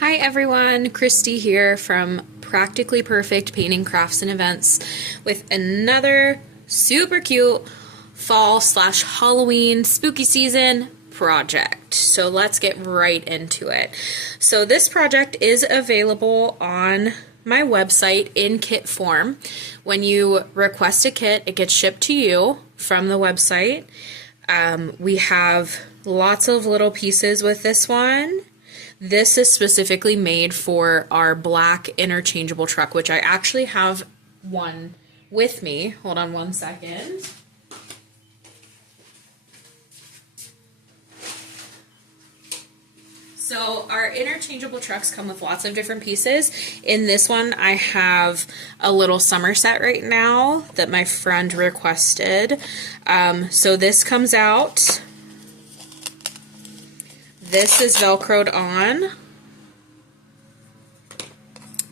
Hi everyone, Kristy here from Practically Perfect Painting Crafts and Events with another super cute fall/Halloween spooky season project. So let's get right into it. So this project is available on my website in kit form. When you request a kit, it gets shipped to you from the website. We have lots of little pieces with this one. This is specifically made for our black interchangeable truck, which I actually have one with me. Hold on one second. So our interchangeable trucks come with lots of different pieces. In this one, I have a little summer set right now that my friend requested. So this comes out. This is Velcroed on,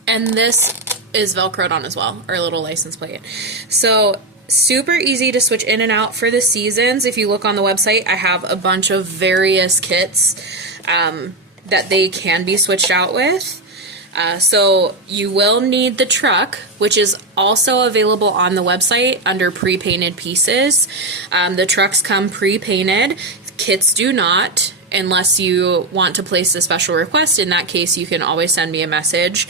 and this is Velcroed on as well, our little license plate. So super easy to switch in and out for the seasons. If you look on the website, I have a bunch of various kits that they can be switched out with. So you will need the truck, which is also available on the website under pre-painted pieces. The trucks come pre-painted, kits do not. Unless you want to place a special request. In that case, you can always send me a message.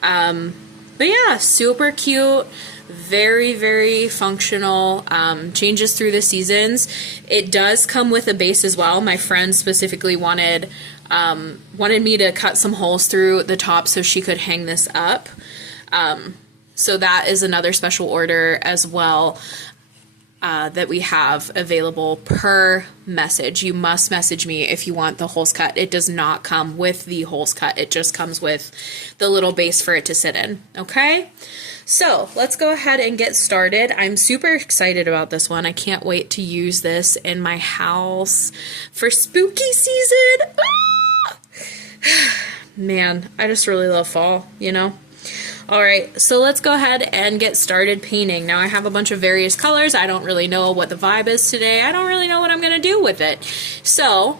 But yeah, super cute, very, very functional, changes through the seasons. It does come with a base as well. My friend specifically wanted me to cut some holes through the top so she could hang this up. So that is another special order as well. That we have available per message. You must message me if you want the holes cut. It does not come with the holes cut. It just comes with the little base for it to sit in. Okay? So let's go ahead and get started. I'm super excited about this one. I can't wait to use this in my house for spooky season. Ah! Man, I just really love fall, you know? Alright, so let's go ahead and get started painting. Now I have a bunch of various colors. I don't really know what the vibe is today. I don't really know what I'm going to do with it. So,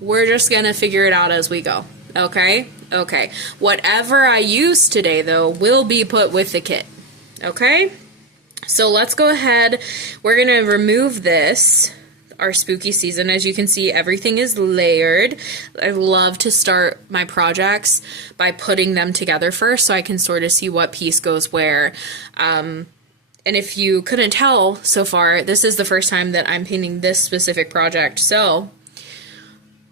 we're just going to figure it out as we go. Okay? Okay. Whatever I use today, though, will be put with the kit. Okay? So let's go ahead. We're going to remove this. Our spooky season. As you can see, everything is layered. I love to start my projects by putting them together first so I can sort of see what piece goes where. And if you couldn't tell so far, this is the first time that I'm painting this specific project. So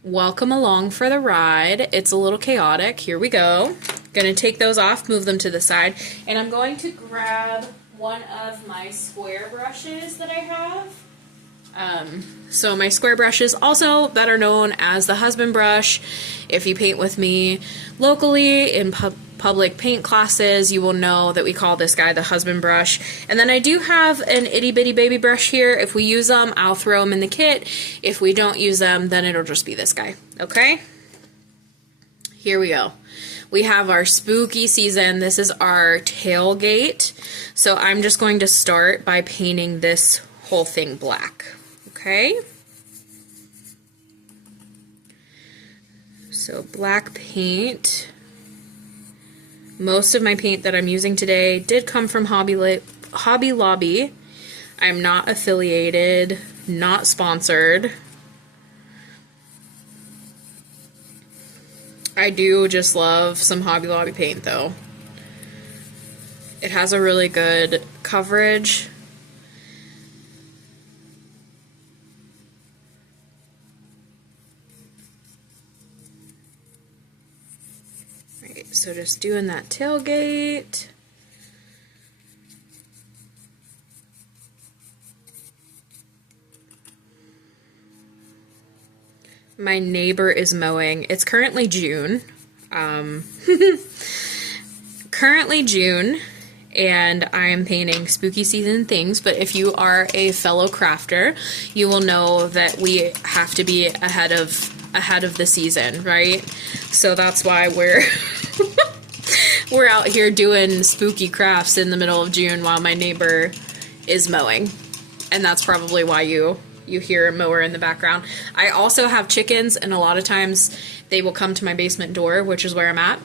welcome along for the ride. It's a little chaotic. Here we go. Gonna take those off, move them to the side, and I'm going to grab one of my square brushes that I have. So my square brush is also better known as the husband brush. If you paint with me locally in public paint classes, you will know that we call this guy the husband brush. And then I do have an itty bitty baby brush here. If we use them, I'll throw them in the kit. If we don't use them, then it'll just be this guy. Okay? Here we go. We have our spooky season. This is our tailgate. So I'm just going to start by painting this whole thing black. Okay, so black paint. Most of my paint that I'm using today did come from Hobby Lobby. I'm not affiliated, not sponsored. I do just love some Hobby Lobby paint though. It has a really good coverage. So just doing that tailgate. My neighbor is mowing. It's currently June. Currently June, and I am painting spooky season things, but if you are a fellow crafter, you will know that we have to be ahead of the season, right? So that's why we're we're out here doing spooky crafts in the middle of June while my neighbor is mowing. And that's probably why you you hear a mower in the background. I also have chickens, and a lot of times they will come to my basement door, which is where I'm at,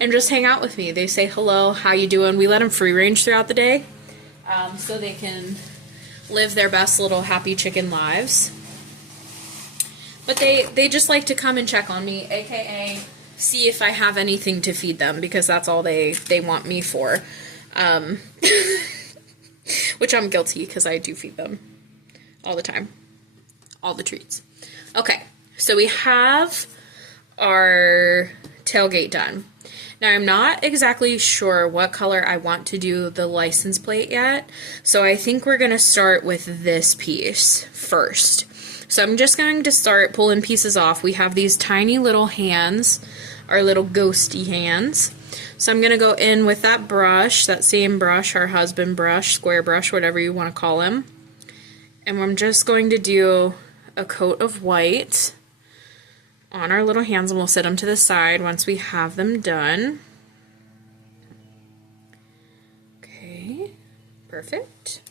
and just hang out with me. They say hello, how you doing? We let them free range throughout the day, so they can live their best little happy chicken lives. But they just like to come and check on me, aka see if I have anything to feed them, because that's all they want me for. Which I'm guilty, because I do feed them all the time. All the treats. Okay, so we have our tailgate done. Now, I'm not exactly sure what color I want to do the license plate yet, so I think we're going to start with this piece first. So I'm just going to start pulling pieces off. We have these tiny little hands, our little ghosty hands. So I'm going to go in with that brush, that same brush, our husband brush, square brush, whatever you want to call him. And I'm just going to do a coat of white on our little hands, and we'll set them to the side once we have them done. Okay, perfect.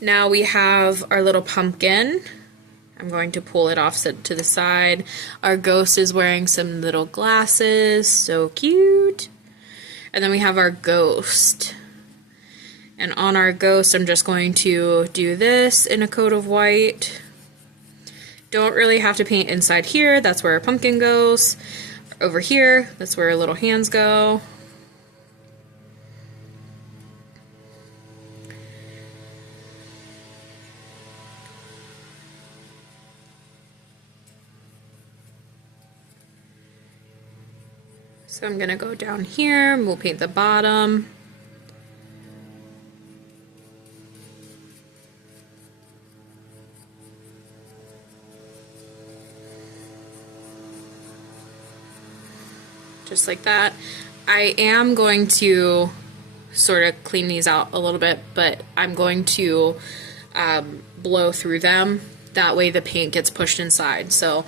Now we have our little pumpkin. I'm going to pull it off, set to the side. Our ghost is wearing some little glasses, so cute. And then we have our ghost. And on our ghost, I'm just going to do this in a coat of white. Don't really have to paint inside here. That's where our pumpkin goes. Over here, that's where our little hands go. So I'm going to go down here, and we'll paint the bottom. Just like that. I am going to sort of clean these out a little bit, but I'm going to blow through them. That way the paint gets pushed inside. So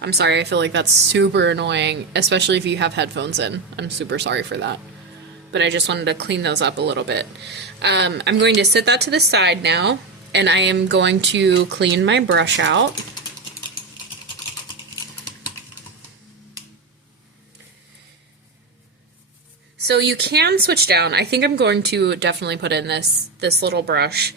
I'm sorry, I feel like that's super annoying, especially if you have headphones in. I'm super sorry for that. But I just wanted to clean those up a little bit. I'm going to set that to the side now, and I am going to clean my brush out. So you can switch down. I think I'm going to definitely put in this little brush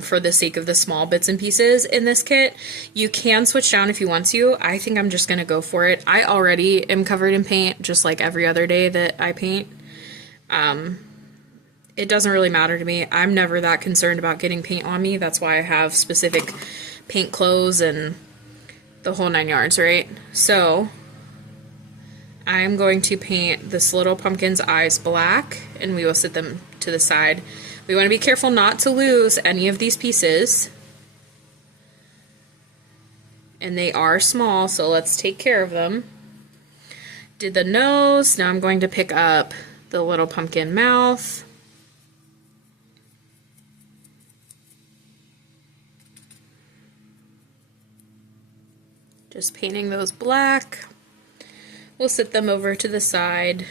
for the sake of the small bits and pieces in this kit. You can switch down if you want to. I think I'm just going to go for it. I already am covered in paint, just like every other day that I paint. It doesn't really matter to me. I'm never that concerned about getting paint on me. That's why I have specific paint clothes and the whole 9 yards, right? So I'm going to paint this little pumpkin's eyes black, and we will set them to the side. We want to be careful not to lose any of these pieces. And they are small, so let's take care of them. Did the nose. Now I'm going to pick up the little pumpkin mouth. Just painting those black. We'll set them over to the side.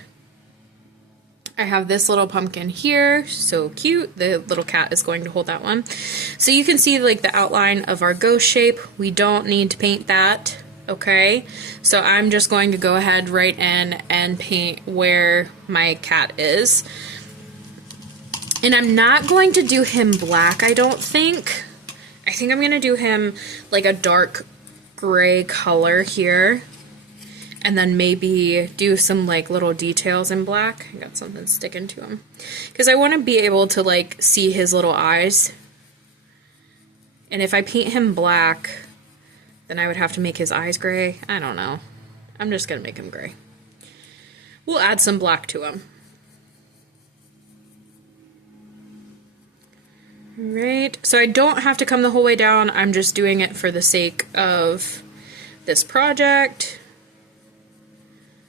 I have this little pumpkin here, so cute. The little cat is going to hold that one. So you can see like the outline of our ghost shape. We don't need to paint that, okay? So I'm just going to go ahead right in and paint where my cat is. And I'm not going to do him black, I don't think. I think I'm gonna do him like a dark gray color here. And then maybe do some like little details in black. I got something sticking to him. Because I want to be able to like see his little eyes. And if I paint him black, then I would have to make his eyes gray. I don't know. I'm just going to make him gray. We'll add some black to him. Alright, so I don't have to come the whole way down. I'm just doing it for the sake of this project.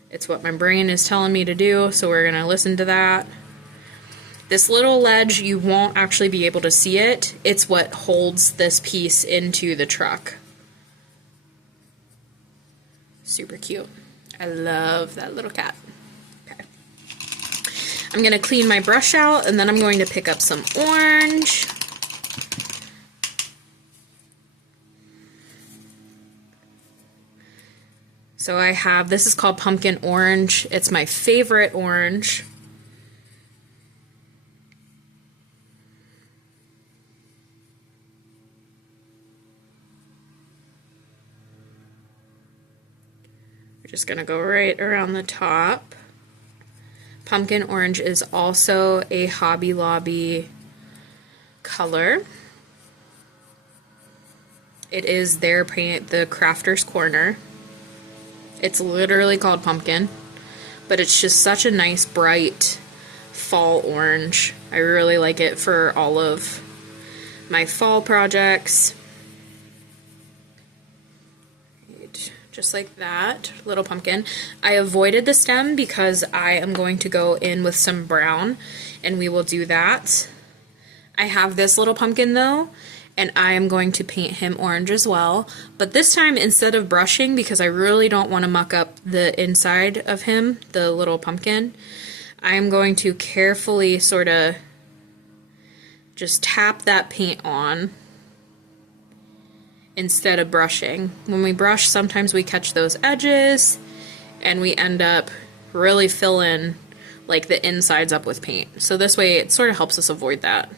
It's what my brain is telling me to do, so we're going to listen to that. This little ledge, you won't actually be able to see it. It's what holds this piece into the truck. Super cute. I love that little cat. Okay. I'm going to clean my brush out, and then I'm going to pick up some orange. So I have, this is called Pumpkin Orange. It's my favorite orange. We're just gonna go right around the top. Pumpkin Orange is also a Hobby Lobby color. It is their paint, the Crafter's Corner. It's literally called Pumpkin, but it's just such a nice bright fall orange. I really like it for all of my fall projects. Just like that, little pumpkin. I avoided the stem because I am going to go in with some brown, and we will do that. I have this little pumpkin though, and I am going to paint him orange as well. But this time, instead of brushing, because I really don't want to muck up the inside of him, the little pumpkin, I am going to carefully sort of just tap that paint on instead of brushing. When we brush, sometimes we catch those edges and we end up really filling like the insides up with paint. So this way it sort of helps us avoid that.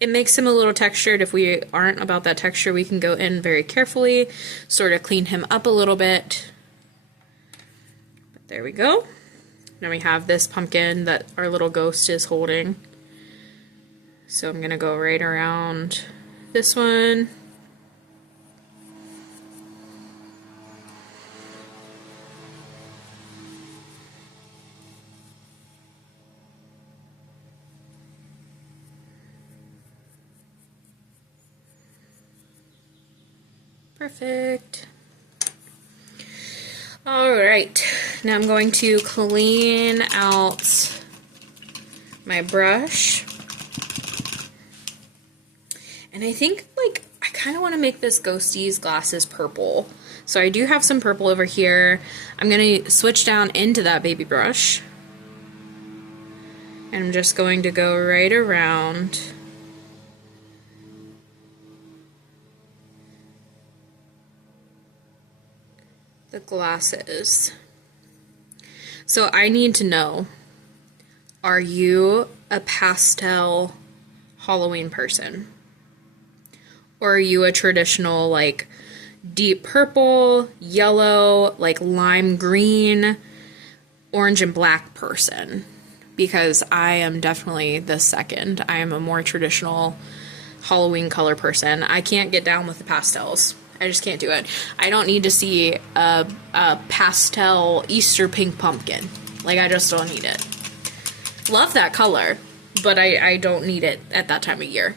It makes him a little textured. If we aren't about that texture, we can go in very carefully, sort of clean him up a little bit. But there we go. Now we have this pumpkin that our little ghost is holding. So I'm gonna go right around this one. Perfect. All right, now I'm going to clean out my brush. And I think, like, I kind of want to make this ghostie's glasses purple. So I do have some purple over here. I'm going to switch down into that baby brush. And I'm just going to go right around the glasses. So I need to know, are you a pastel Halloween person? Or are you a traditional, like, deep purple, yellow, like lime green, orange and black person? Because I am definitely the second. I am a more traditional Halloween color person. I can't get down with the pastels. I just can't do it. I don't need to see a pastel Easter pink pumpkin. Like, I just don't need it. Love that color, but I don't need it at that time of year.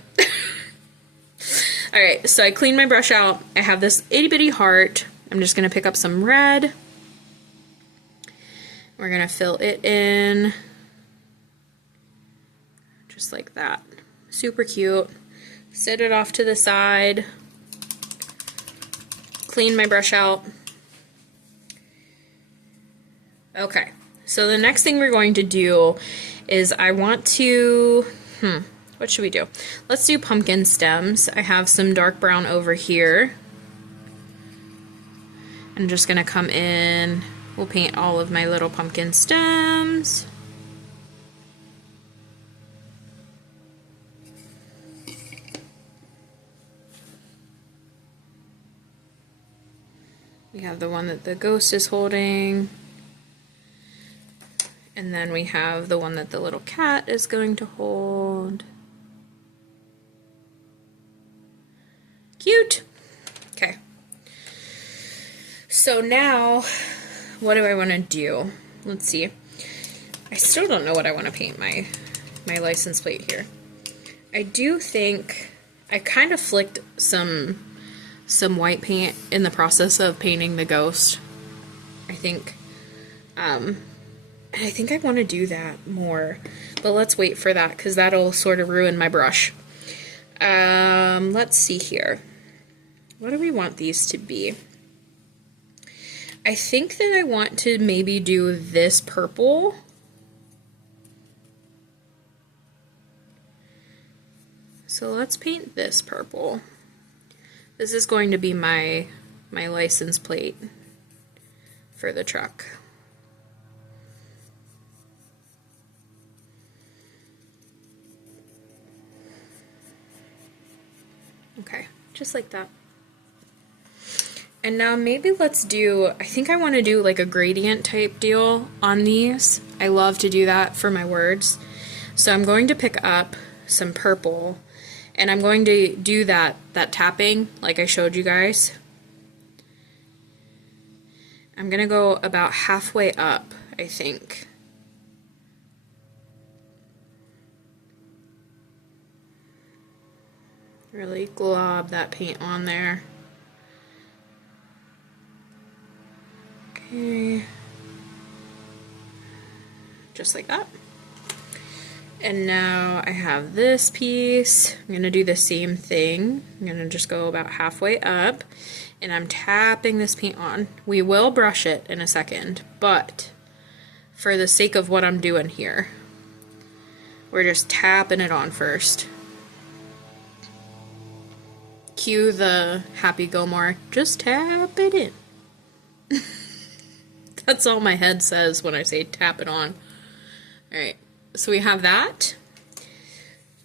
Alright, so I cleaned my brush out. I have this itty bitty heart. I'm just going to pick up some red. We're going to fill it in. Just like that. Super cute. Set it off to the side. Clean my brush out. Okay, so the next thing we're going to do is I want to, what should we do? Let's do pumpkin stems. I have some dark brown over here. I'm just gonna come in, we'll paint all of my little pumpkin stems. We have the one that the ghost is holding. And then we have the one that the little cat is going to hold. Cute. Okay. So now, what do I want to do? Let's see. I still don't know what I want to paint my license plate here. I do think I kind of flicked some white paint in the process of painting the ghost. I think I want to do that more, but let's wait for that because that'll sort of ruin my brush. Let's see here. What do we want these to be? I think that I want to maybe do this purple. So let's paint this purple. This is going to be my license plate for the truck. Okay, just like that. And now maybe let's do, I think I want to do like a gradient type deal on these. I love to do that for my words. So I'm going to pick up some purple and I'm going to do that tapping like I showed you guys. I'm going to go about halfway up, I think. Really glob that paint on there. Okay. Just like that. And now I have this piece. I'm going to do the same thing. I'm going to just go about halfway up and I'm tapping this paint on. We will brush it in a second, but for the sake of what I'm doing here, we're just tapping it on first. Cue the Happy Gilmore, just tap it in. That's all my head says when I say tap it on. Alright, so we have that.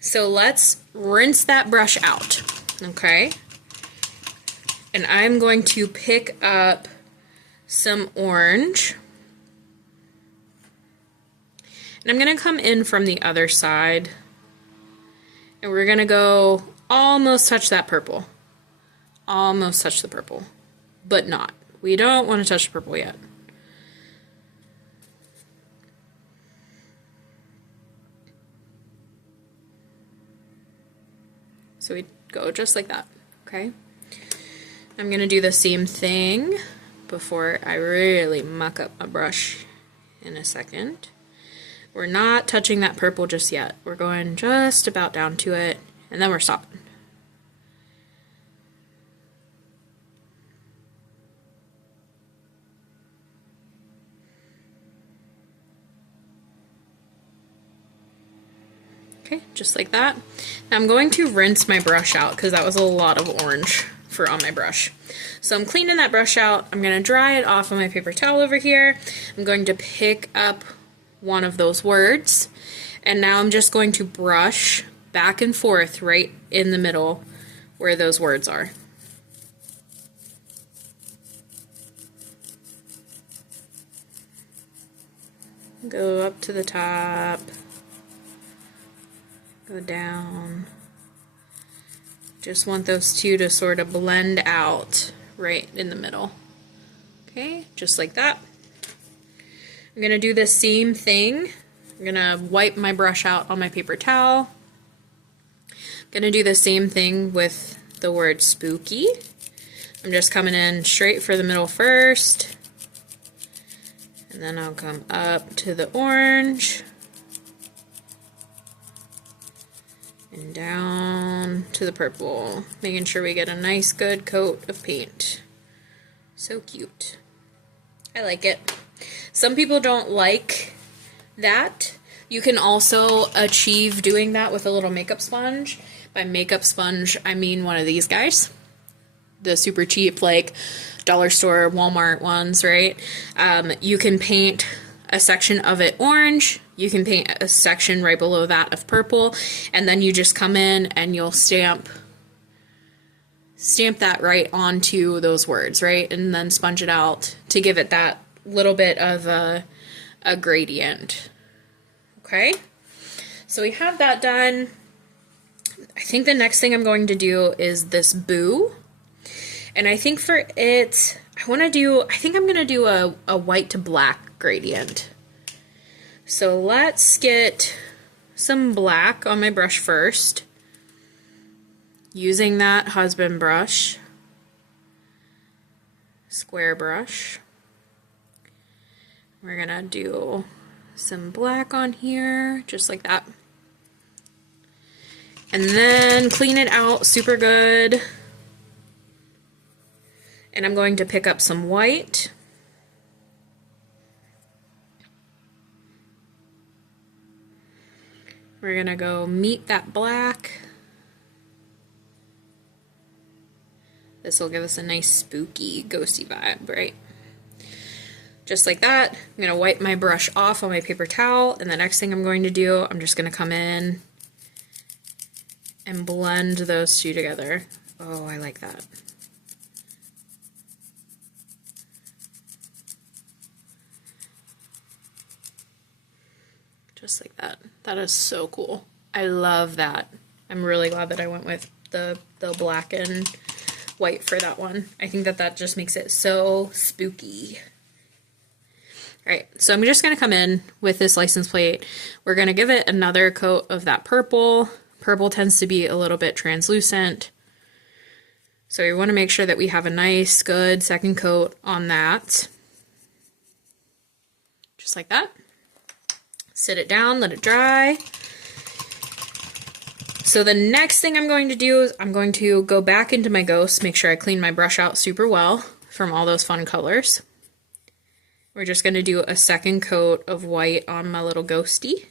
So let's rinse that brush out, okay? And I'm going to pick up some orange. And I'm going to come in from the other side. And we're going to go almost touch that purple. Almost touch the purple. But not. We don't want to touch the purple yet. So we go just like that, okay? I'm going to do the same thing before I really muck up my brush in a second. We're not touching that purple just yet. We're going just about down to it, and then we're stopping. Okay, just like that. Now I'm going to rinse my brush out because that was a lot of orange for on my brush. So I'm cleaning that brush out. I'm going to dry it off on my paper towel over here. I'm going to pick up one of those words, and now I'm just going to brush back and forth right in the middle where those words are. Go up to the top. Go down. Just want those two to sort of blend out right in the middle. Okay, just like that. I'm going to do the same thing. I'm going to wipe my brush out on my paper towel. I'm going to do the same thing with the word spooky. I'm just coming in straight for the middle first. And then I'll come up to the orange. And down to the purple, making sure we get a nice good coat of paint. So cute. I like it. Some people don't like that. You can also achieve doing that with a little makeup sponge. By makeup sponge, I mean one of these guys. The super cheap, like, dollar store, Walmart ones, right? You can paint a section of it orange. You can paint a section right below that of purple, and then you just come in and you'll stamp that right onto those words, right? And then sponge it out to give it that little bit of a gradient. Okay? So we have that done. I think the next thing I'm going to do is this boo. And I think for it, I think I'm going to do a white to black gradient. So let's get some black on my brush first, using that husband brush, square brush. We're gonna do some black on here, just like that. And then clean it out super good. And I'm going to pick up some white. We're gonna go meet that black. This will give us a nice spooky, ghosty vibe, right? just like that. I'm gonna wipe my brush off on my paper towel, and the next thing I'm going to do, I'm just gonna come in and blend those two together. Oh, I like that. Just like that. That is so cool. I love that. I'm really glad that I went with the black and white for that one. I think that that just makes it so spooky. All right, so I'm just gonna come in with this license plate. We're gonna give it another coat of that purple. Purple tends to be a little bit translucent. So we wanna make sure that we have a nice, good second coat on that. Just like that. Sit it down, let it dry. So the next thing I'm going to do is I'm going to go back into my ghosts, make sure I clean my brush out super well from all those fun colors. We're just going to do a second coat of white on my little ghosty.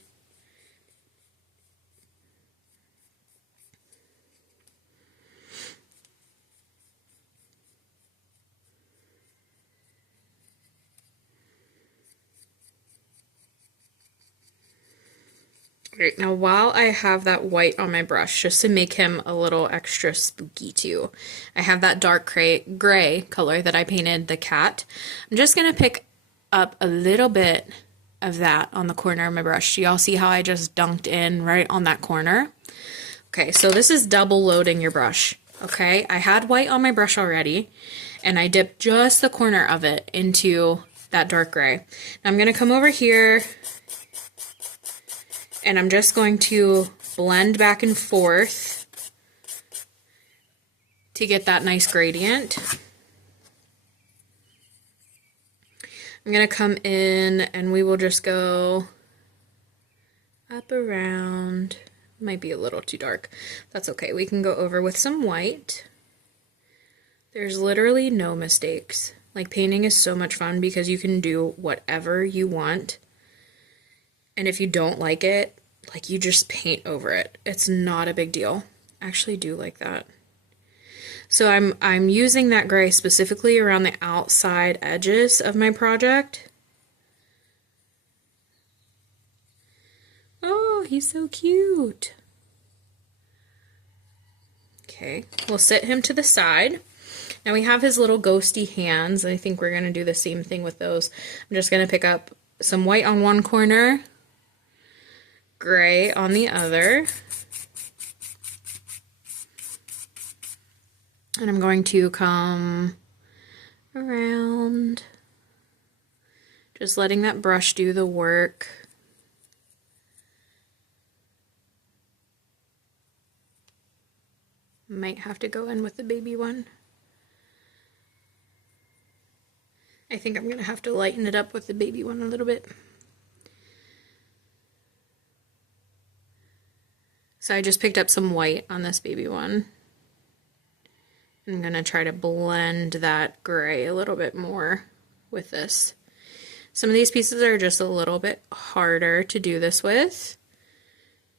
Right, now while I have that white on my brush, just to make him a little extra spooky too, I have that dark gray color that I painted the cat. I'm just going to pick up a little bit of that on the corner of my brush. Do y'all see how I just dunked in right on that corner? Okay, so this is double loading your brush. Okay, I had white on my brush already, and I dipped just the corner of it into that dark gray. Now I'm going to come over here, and I'm just going to blend back and forth to get that nice gradient. I'm going to come in and we will just go up around. Might be a little too dark. That's okay. We can go over with some white. There's literally no mistakes. Like, painting is so much fun because you can do whatever you want. And if you don't like it, like, you just paint over it. It's not a big deal. I actually do like that. So I'm using that gray specifically around the outside edges of my project. Oh, he's so cute. Okay, we'll set him to the side. Now we have his little ghosty hands. I think we're gonna do the same thing with those. I'm just gonna pick up some white on one corner, gray on the other. And I'm going to come around, just letting that brush do the work. Might have to go in with the baby one. I think I'm gonna have to lighten it up with the baby one a little bit. So I just picked up some white on this baby one. I'm going to try to blend that gray a little bit more with this. Some of these pieces are just a little bit harder to do this with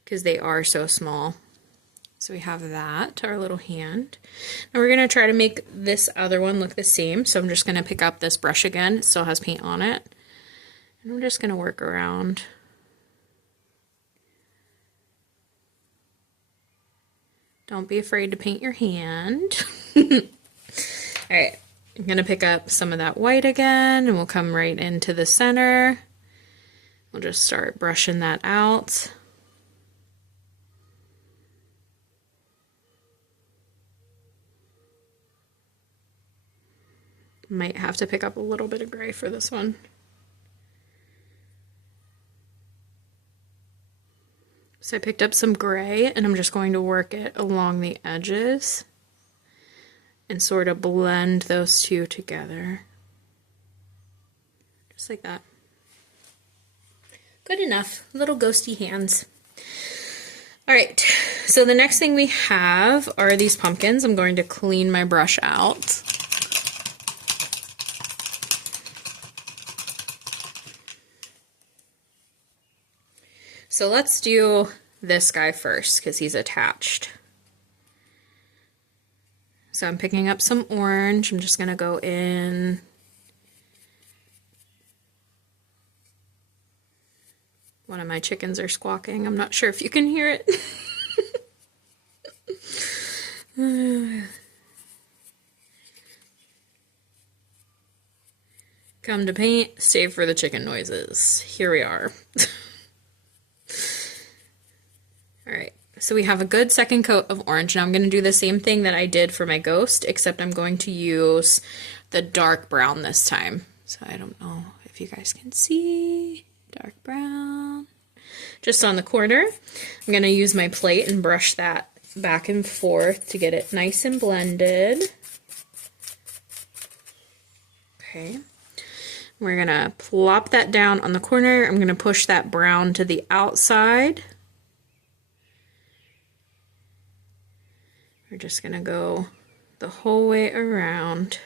because they are so small. So we have that, our little hand. Now we're going to try to make this other one look the same. So I'm just going to pick up this brush again. It still has paint on it. And I'm just going to work around. Don't be afraid to paint your hand. Alright, I'm going to pick up some of that white again, and we'll come right into the center. We'll just start brushing that out. Might have to pick up a little bit of gray for this one. So I picked up some gray, and I'm just going to work it along the edges and sort of blend those two together. Just like that. Good enough. Little ghosty hands. Alright, so the next thing we have are these pumpkins. I'm going to clean my brush out. So let's do this guy first because he's attached. So I'm picking up some orange. I'm just going to go in One of my chickens are squawking. I'm not sure if you can hear it. Come to paint, save for the chicken noises. Here we are. Alright, so we have a good second coat of orange. Now I'm going to do the same thing that I did for my ghost, except I'm going to use the dark brown this time. So I don't know if you guys can see. Dark brown. Just on the corner. I'm going to use my plate and brush that back and forth to get it nice and blended. Okay. We're going to plop that down on the corner. I'm going to push that brown to the outside. We're just going to go the whole way around.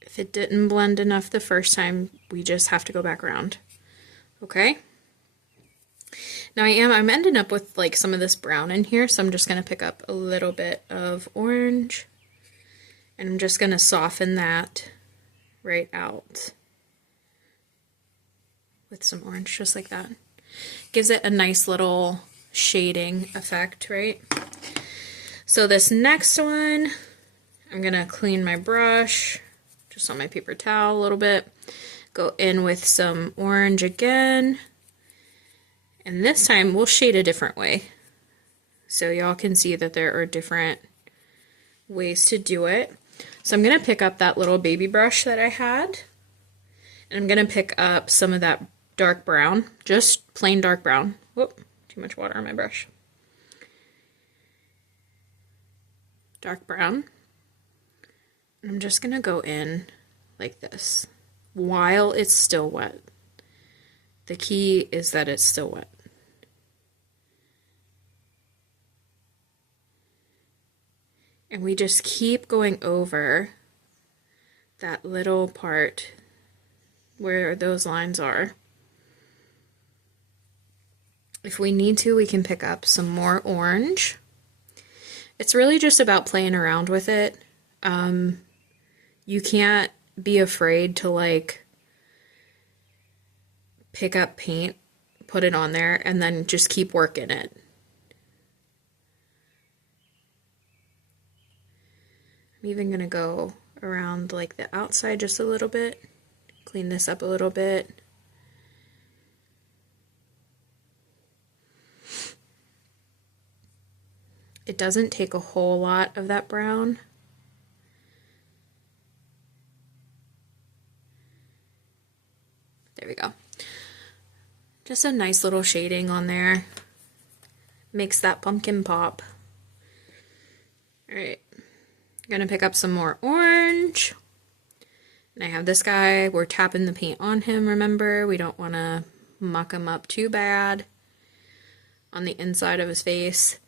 If it didn't blend enough the first time, we just have to go back around. Okay? Now I'm ending up with like some of this brown in here, so I'm just going to pick up a little bit of orange, and I'm just going to soften that right out with some orange, just like that. Gives it a nice little shading effect, right? So this next one, I'm going to clean my brush, just on my paper towel a little bit, go in with some orange again. And this time we'll shade a different way. So y'all can see that there are different ways to do it. So I'm going to pick up that little baby brush that I had. And I'm going to pick up some of that dark brown. Just plain dark brown. Whoop, too much water on my brush. Dark brown. And I'm just going to go in like this while it's still wet. The key is that it's still wet. And we just keep going over that little part where those lines are. If we need to, we can pick up some more orange. It's really just about playing around with it. You can't be afraid to like pick up paint, put it on there, and then just keep working it. I'm even going to go around like the outside just a little bit, clean this up a little bit. It doesn't take a whole lot of that brown. There we go. Just a nice little shading on there. Makes that pumpkin pop. Alright. I'm going to pick up some more orange. And I have this guy. We're tapping the paint on him, remember? We don't want to muck him up too bad on the inside of his face.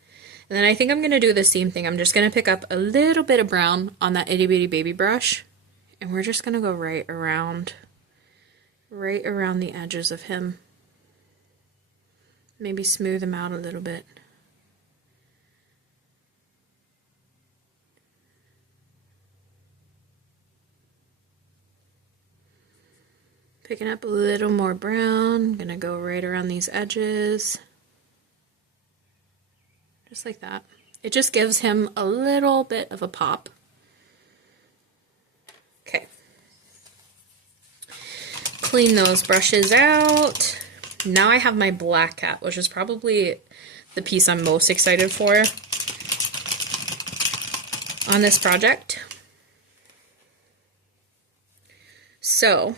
And then I think I'm going to do the same thing. I'm just going to pick up a little bit of brown on that itty bitty baby brush. And we're just going to go right around the edges of him. Maybe smooth him out a little bit. Picking up a little more brown. I'm going to go right around these edges. Just like that. It just gives him a little bit of a pop. Okay. Clean those brushes out. Now I have my black cat, which is probably the piece I'm most excited for on this project. So,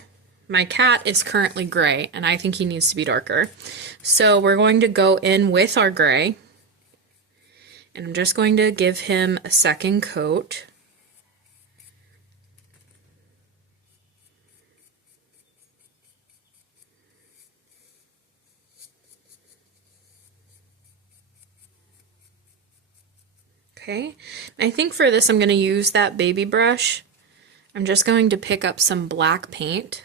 my cat is currently gray, and I think he needs to be darker. So we're going to go in with our gray, and I'm just going to give him a second coat. Okay, I think for this I'm going to use that baby brush. I'm just going to pick up some black paint,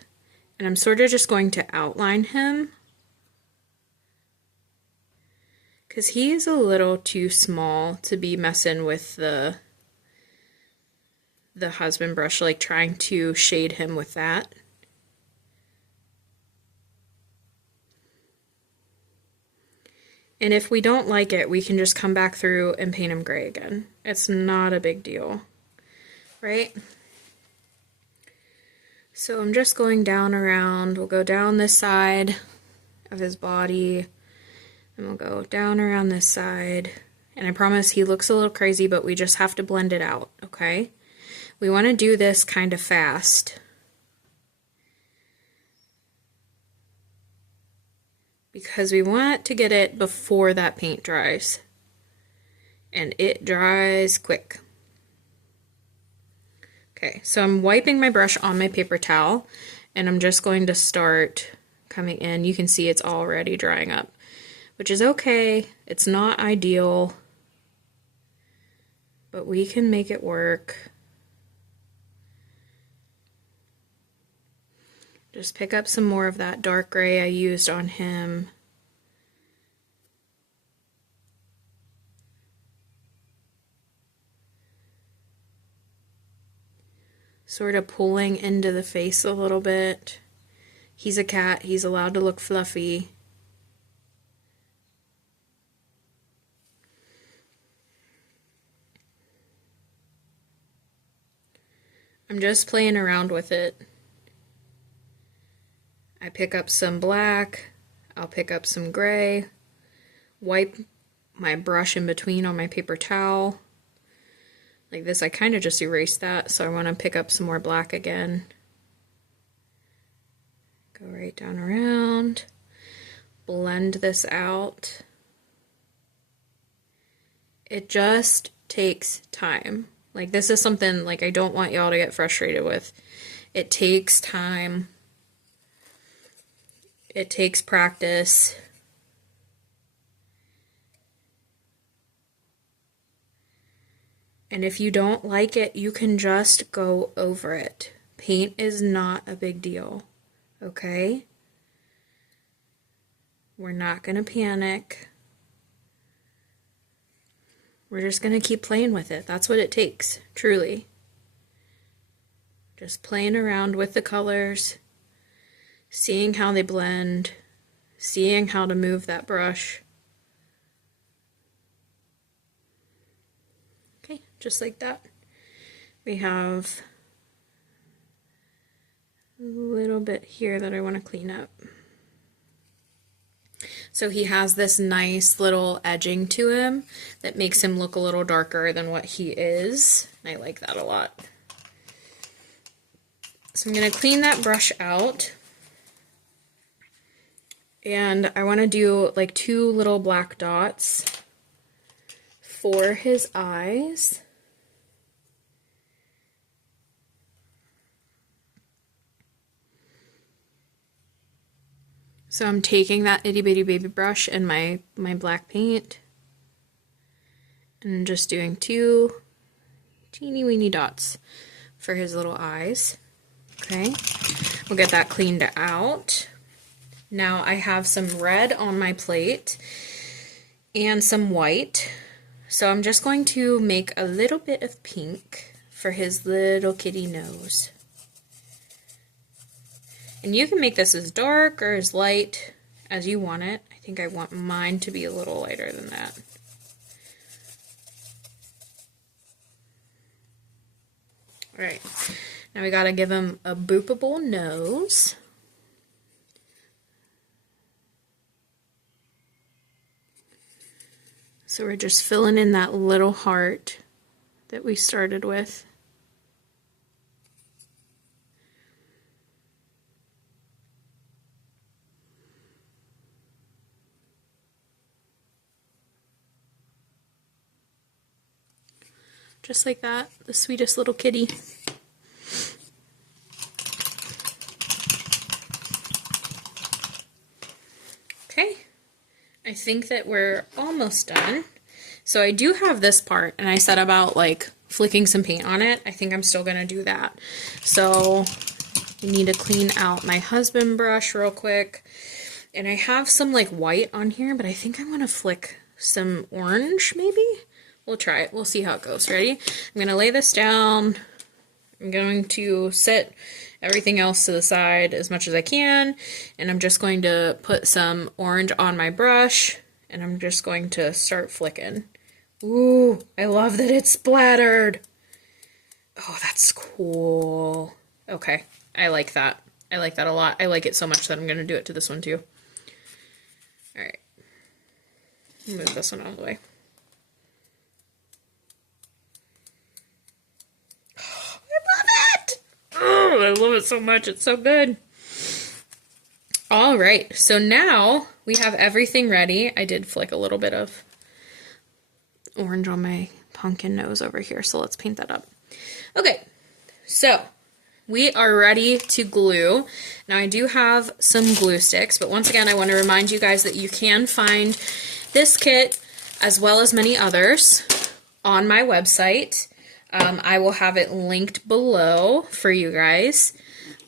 and I'm sort of just going to outline him, because he's a little too small to be messing with the husband brush, like trying to shade him with that. And if we don't like it, we can just come back through and paint him gray again. It's not a big deal, right? So I'm just going down around. We'll go down this side of his body, and we'll go down around this side. And I promise he looks a little crazy, but we just have to blend it out, okay? We want to do this kind of fast, because we want to get it before that paint dries. And it dries quick. Okay, so I'm wiping my brush on my paper towel, and I'm just going to start coming in. You can see it's already drying up, which is okay. It's not ideal, but we can make it work. Just pick up some more of that dark gray I used on him. Sort of pulling into the face a little bit. He's a cat, he's allowed to look fluffy. I'm just playing around with it. I pick up some black, I'll pick up some gray, wipe my brush in between on my paper towel. Like this, I kind of just erased that, so I want to pick up some more black again. Go right down around, blend this out. It just takes time. Like this is something like I don't want y'all to get frustrated with. It takes time. It takes practice. And if you don't like it, you can just go over it. Paint is not a big deal, okay? We're not going to panic. We're just going to keep playing with it. That's what it takes, truly. Just playing around with the colors, seeing how they blend, seeing how to move that brush. Okay, just like that. We have a little bit here that I want to clean up. So he has this nice little edging to him that makes him look a little darker than what he is. I like that a lot. So I'm going to clean that brush out. And I want to do like 2 little black dots for his eyes. So I'm taking that itty bitty baby brush and my black paint and just doing 2 teeny weeny dots for his little eyes. Okay, we'll get that cleaned out. Now I have some red on my plate and some white. So I'm just going to make a little bit of pink for his little kitty nose. And you can make this as dark or as light as you want it. I think I want mine to be a little lighter than that. Alright, now we gotta give him a boopable nose. So we're just filling in that little heart that we started with. Just like that, the sweetest little kitty. Okay, I think that we're almost done. So I do have this part, and I said about like flicking some paint on it. I think I'm still gonna do that. So I need to clean out my husband brush real quick. And I have some like white on here, but I think I'm gonna flick some orange, maybe? We'll try it. We'll see how it goes. Ready? I'm going to lay this down. I'm going to set everything else to the side as much as I can, and I'm just going to put some orange on my brush, and I'm just going to start flicking. Ooh, I love that it's splattered. Oh, that's cool. Okay, I like that. I like that a lot. I like it so much that I'm going to do it to this one too. All right. Move this one out of the way. Oh, I love it! Oh, I love it so much. It's so good. All right, so now we have everything ready. I did flick a little bit of orange on my pumpkin nose over here, so let's paint that up. Okay, so we are ready to glue. Now I do have some glue sticks, but once again I want to remind you guys that you can find this kit as well as many others on my website. I will have it linked below for you guys.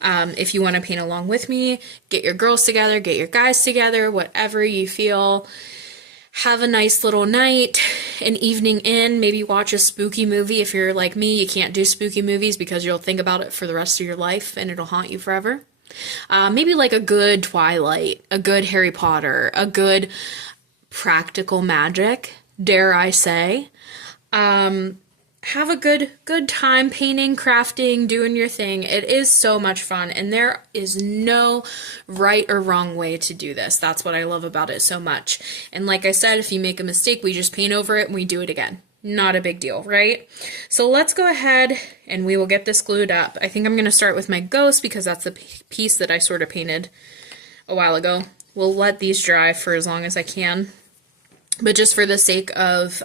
If you want to paint along with me, get your girls together, get your guys together, whatever you feel. Have a nice little night, an evening in, maybe watch a spooky movie. If you're like me, you can't do spooky movies because you'll think about it for the rest of your life and it'll haunt you forever. Maybe like a good Twilight, a good Harry Potter, a good Practical Magic, dare I say. Have a good time painting, crafting, doing your thing. It is so much fun, and there is no right or wrong way to do this. That's what I love about it so much. And like I said, if you make a mistake, we just paint over it and we do it again. Not a big deal, right? So let's go ahead and we will get this glued up. I think I'm going to start with my ghost because that's the piece that I sort of painted a while ago. We'll let these dry for as long as I can. But just for the sake of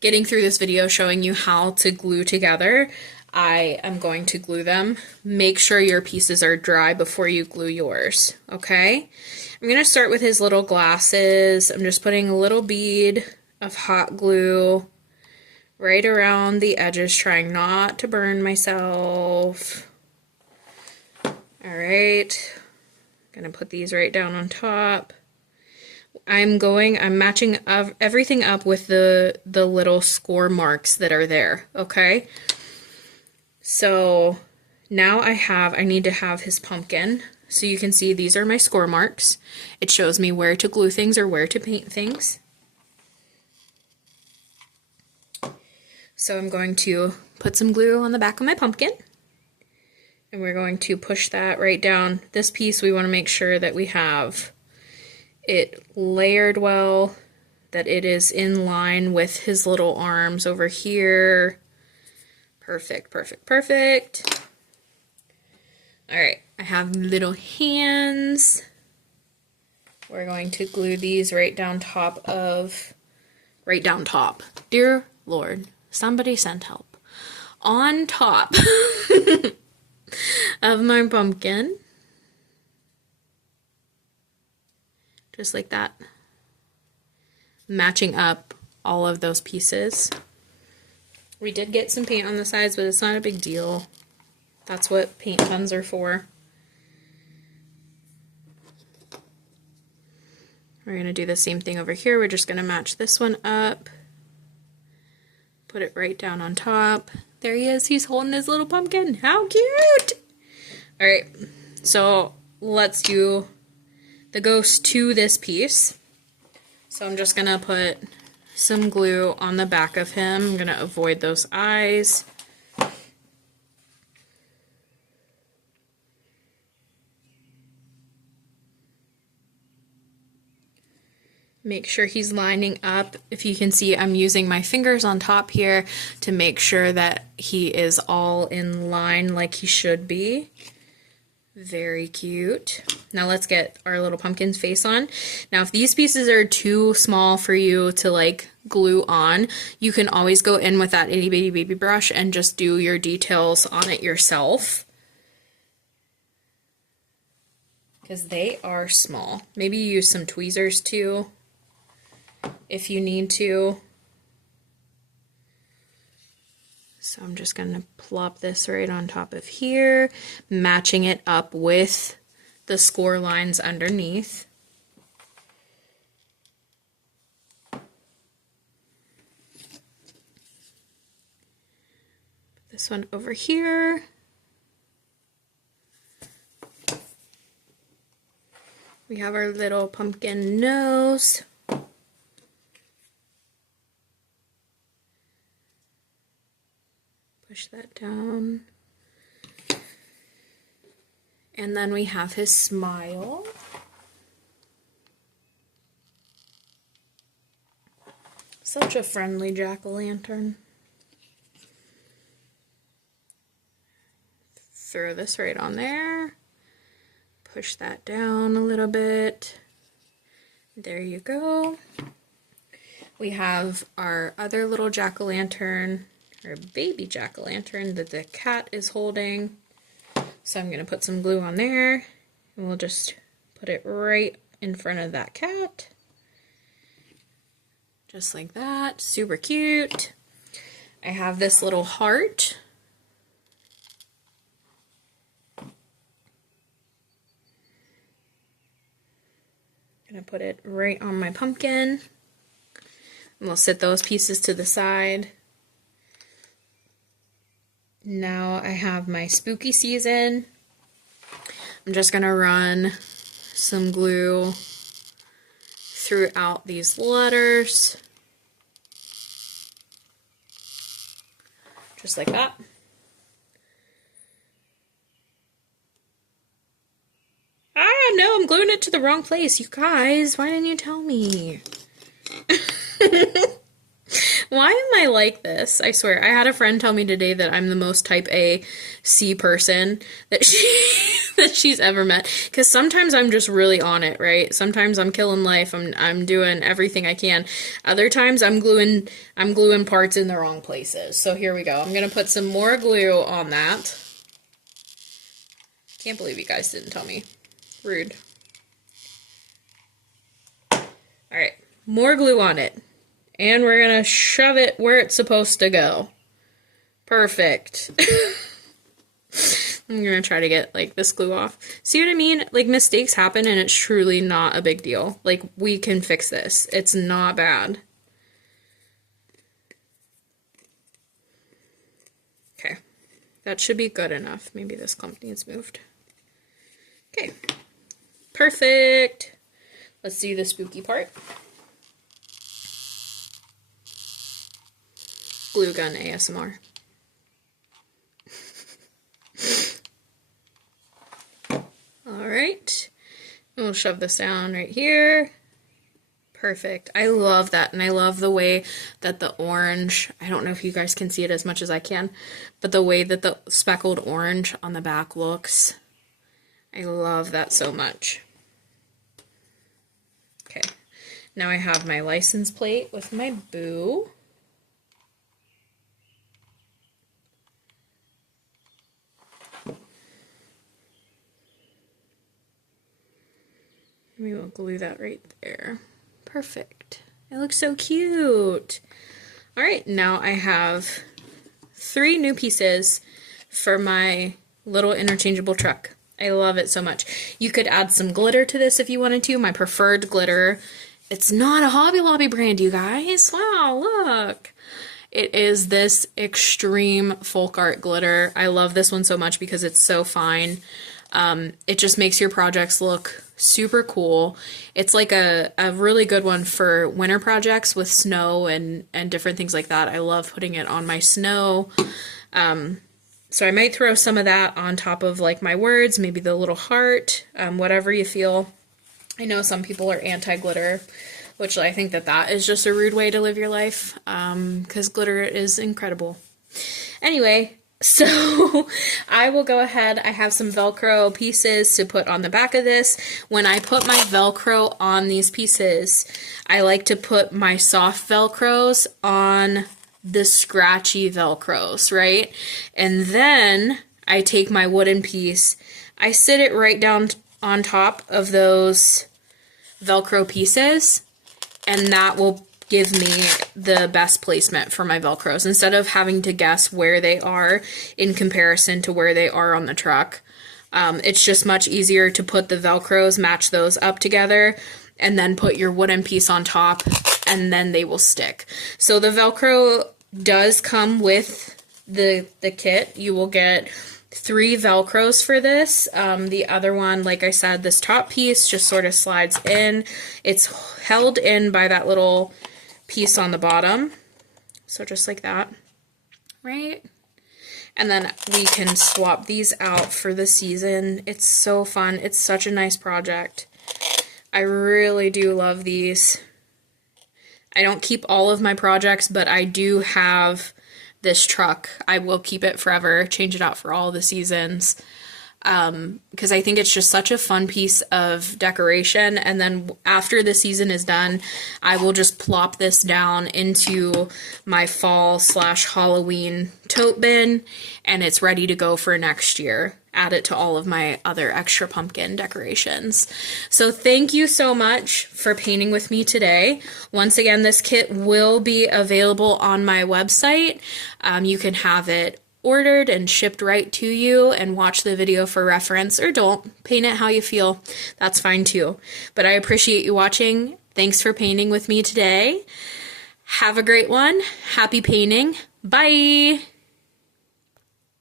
getting through this video showing you how to glue together, I am going to glue them. Make sure your pieces are dry before you glue yours, okay? I'm going to start with his little glasses. I'm just putting a little bead of hot glue right around the edges, trying not to burn myself. All right, I'm going to put these right down on top. I'm matching everything up with the little score marks that are there, okay? So now I need to have his pumpkin. So you can see these are my score marks. It shows me where to glue things or where to paint things. So I'm going to put some glue on the back of my pumpkin. And we're going to push that right down. This piece we want to make sure that we have it layered well, that it is in line with his little arms over here. Perfect, perfect, perfect. All right, I have little hands. We're going to glue these right down top. Dear Lord, somebody send help. On top of my pumpkin. Just like that. Matching up all of those pieces. We did get some paint on the sides, but it's not a big deal. That's what paint pens are for. We're going to do the same thing over here. We're just going to match this one up. Put it right down on top. There he is. He's holding his little pumpkin. How cute! Alright, so let's do the ghost to this piece. So I'm just going to put some glue on the back of him. I'm going to avoid those eyes. Make sure he's lining up. If you can see, I'm using my fingers on top here to make sure that he is all in line like he should be. Very cute. Now let's get our little pumpkin's face on. Now if these pieces are too small for you to like glue on, you can always go in with that itty bitty baby brush and just do your details on it yourself. Because they are small. Maybe use some tweezers too, if you need to. So I'm just going to plop this right on top of here, matching it up with the score lines underneath. this one over here. We have our little pumpkin nose. Push that down. And then we have his smile. Such a friendly jack-o'-lantern. Throw this right on there. Push that down a little bit. There you go. We have our other little jack-o'-lantern, or baby jack-o'-lantern that the cat is holding. So I'm going to put some glue on there, and we'll just put it right in front of that cat. Just like that. Super cute. I have this little heart. Gonna put it right on my pumpkin. And we'll set those pieces to the side. Now I have my spooky season. I'm just gonna run some glue throughout these letters. Just like that. Ah, no, I'm gluing it to the wrong place. You guys, why didn't you tell me? Why am I like this? I swear, I had a friend tell me today that I'm the most type A C person that she's ever met. Because sometimes I'm just really on it, right? Sometimes I'm killing life. I'm doing everything I can. Other times I'm gluing parts in the wrong places. So here we go. I'm gonna put some more glue on that. Can't believe you guys didn't tell me. Rude. Alright, more glue on it. And we're gonna shove it where it's supposed to go. Perfect. I'm gonna try to get, like, this glue off. See what I mean? Like, mistakes happen and it's truly not a big deal. Like, we can fix this. It's not bad. Okay. That should be good enough. Maybe this clump needs moved. Okay. Perfect. Let's do the spooky part. Glue gun ASMR. Alright. We'll shove this down right here. Perfect. I love that, and I love the way that the orange, I don't know if you guys can see it as much as I can, but the way that the speckled orange on the back looks. I love that so much. Okay. Now I have my license plate with my boo. We will glue that right there. Perfect. It looks so cute. All right, now I have 3 new pieces for my little interchangeable truck. I love it so much. You could add some glitter to this if you wanted to. My preferred glitter. It's not a Hobby Lobby brand, you guys. Wow, look. It is this extreme folk art glitter. I love this one so much because it's so fine. It just makes your projects look super cool. It's like a really good one for winter projects with snow and different things like that. I love putting it on my snow. So I might throw some of that on top of like my words, maybe the little heart, whatever you feel. I know some people are anti-glitter, which I think that is just a rude way to live your life, because glitter is incredible. Anyway, so I will go ahead. I have some Velcro pieces to put on the back of this. When I put my Velcro on these pieces, I like to put my soft Velcros on the scratchy Velcros, right? And then I take my wooden piece, I sit it right down on top of those Velcro pieces, and that will give me the best placement for my Velcros instead of having to guess where they are in comparison to where they are on the truck. It's just much easier to put the Velcros, match those up together, and then put your wooden piece on top, and then they will stick. So the Velcro does come with the kit, you will get 3 Velcros for this. The other one, like I said, this top piece just sort of slides in. It's held in by that little piece on the bottom. So just like that, right? And then we can swap these out for the season. It's so fun. It's such a nice project. I really do love these. I don't keep all of my projects, but I do have this truck. I will keep it forever, change it out for all the seasons, because I think it's just such a fun piece of decoration. And then after the season is done, I will just plop this down into my fall/Halloween tote bin, and it's ready to go for next year. Add it to all of my other extra pumpkin decorations. So thank you so much for painting with me today. Once again, this kit will be available on my website. You can have it ordered and shipped right to you and watch the video for reference, or don't. Paint it how you feel. That's fine too. But I appreciate you watching. Thanks for painting with me today. Have a great one. Happy painting. Bye.